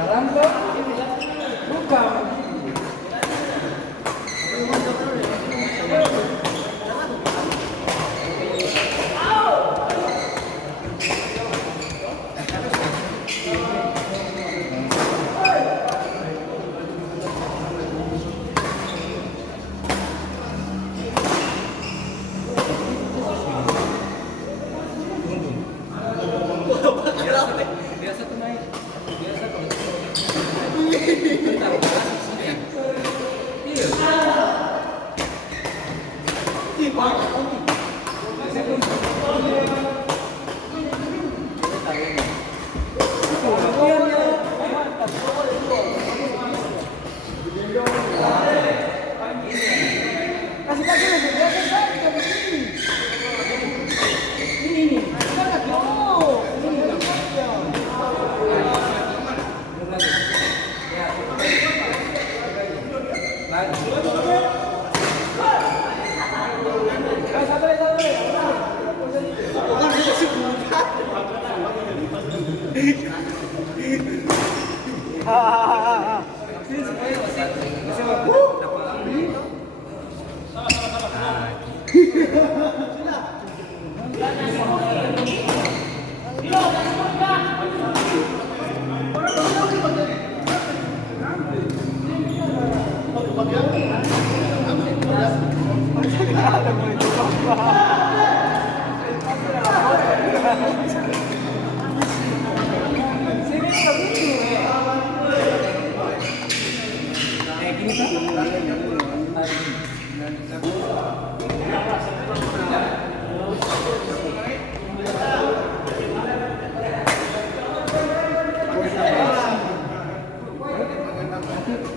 Sekarang kok buka. Biasa tuh naik. Biasa kalau bentar, iya. Kasih kaki lebih biasa saja begini. Ini.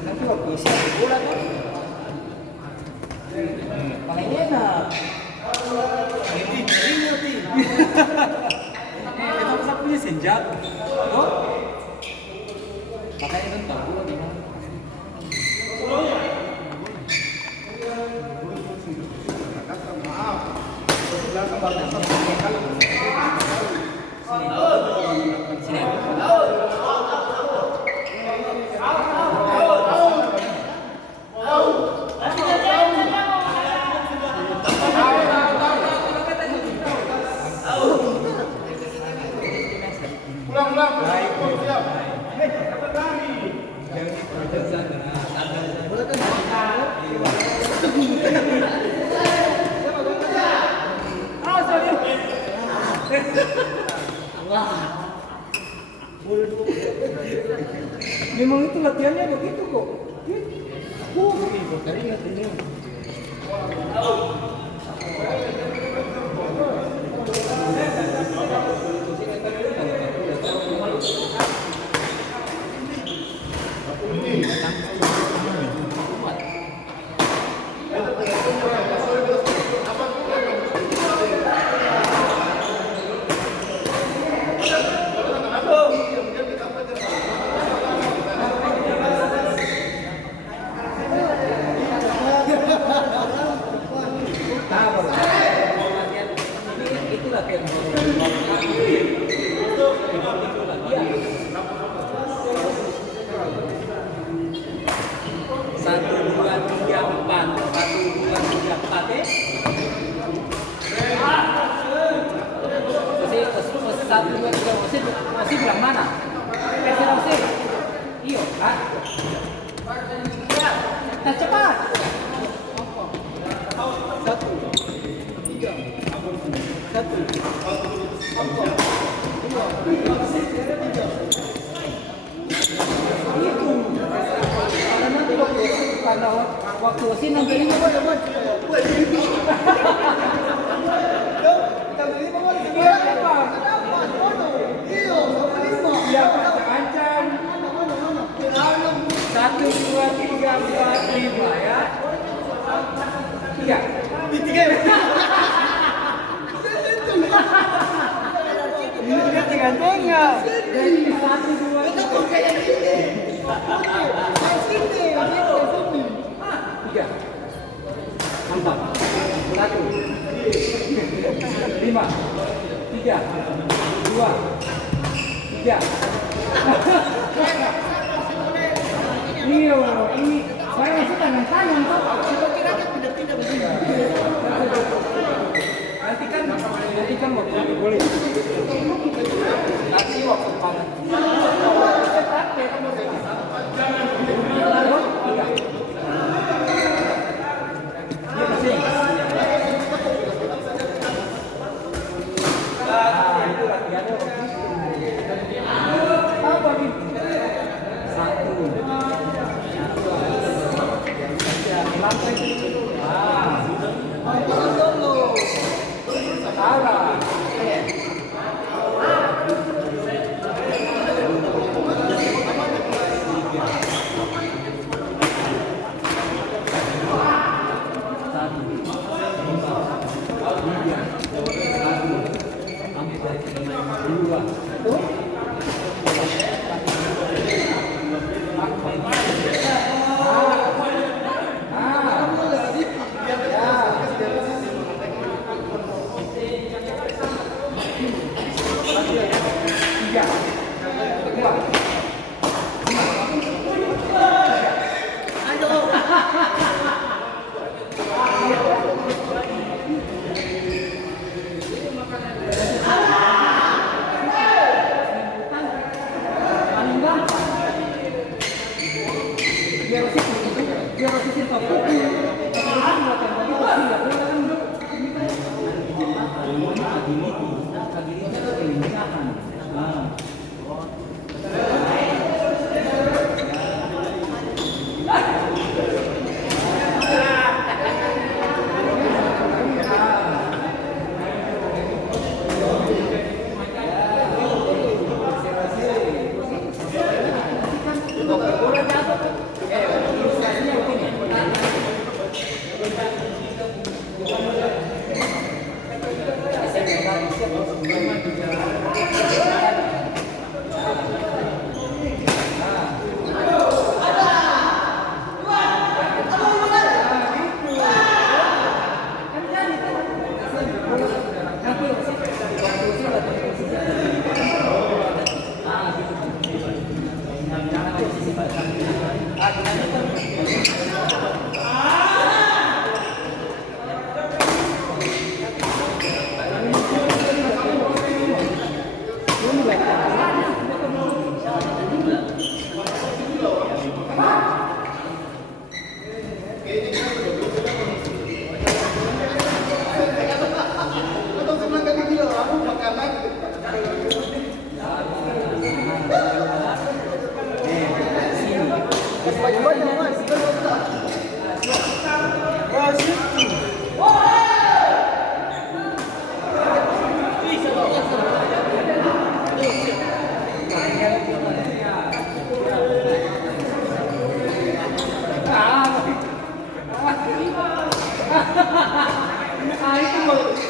Nanti waktu isi bola tuh paling enak. Kita bisa punya senjata. Oh, makanya kan tahu bola di mana. Memang itu latihannya begitu kok. Dari latihannya. Masih bilang mana? Masih. Iyo, kan? Nah, cepat. 1, 3, 1, 4, karena waktu sini nanti ini satu, dua, tiga, empat, lima ya. Tiga. Ini tengah-tengah. Jadi satu, dua, tiga. Mantap. 1, 5, 3, 2, 3. Iyo, ini barang masuk tangan tuh. Seperti rakyat pindah-pindah begini. Nanti kan waktu boleh. Nanti waktu panas.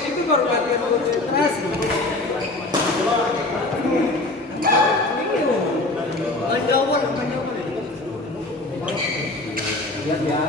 Itu baru latihan konsentrasi. Lihat ya.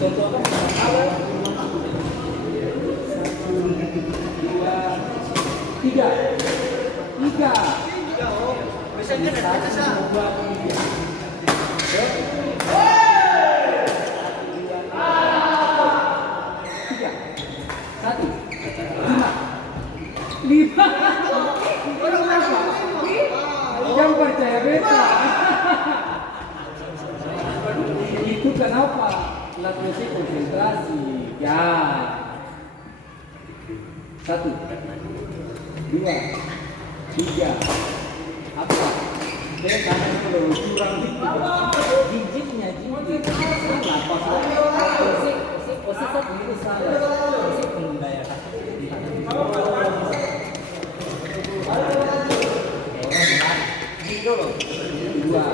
Contoh apa? Kalau 1, 2, 3. 3. Bisa kan ada kita sah. 1, 2, 3. Satu, 5. Yang percaya beta. Itu kenapa? Latihan konsentrasi. Ya. 1, 2, 3. Apa? Dia tangan kalau curang gitu. Jinjitnya jinjit. Salah pas. Posisi itu salah. Posisi pemberdayaan. Dua.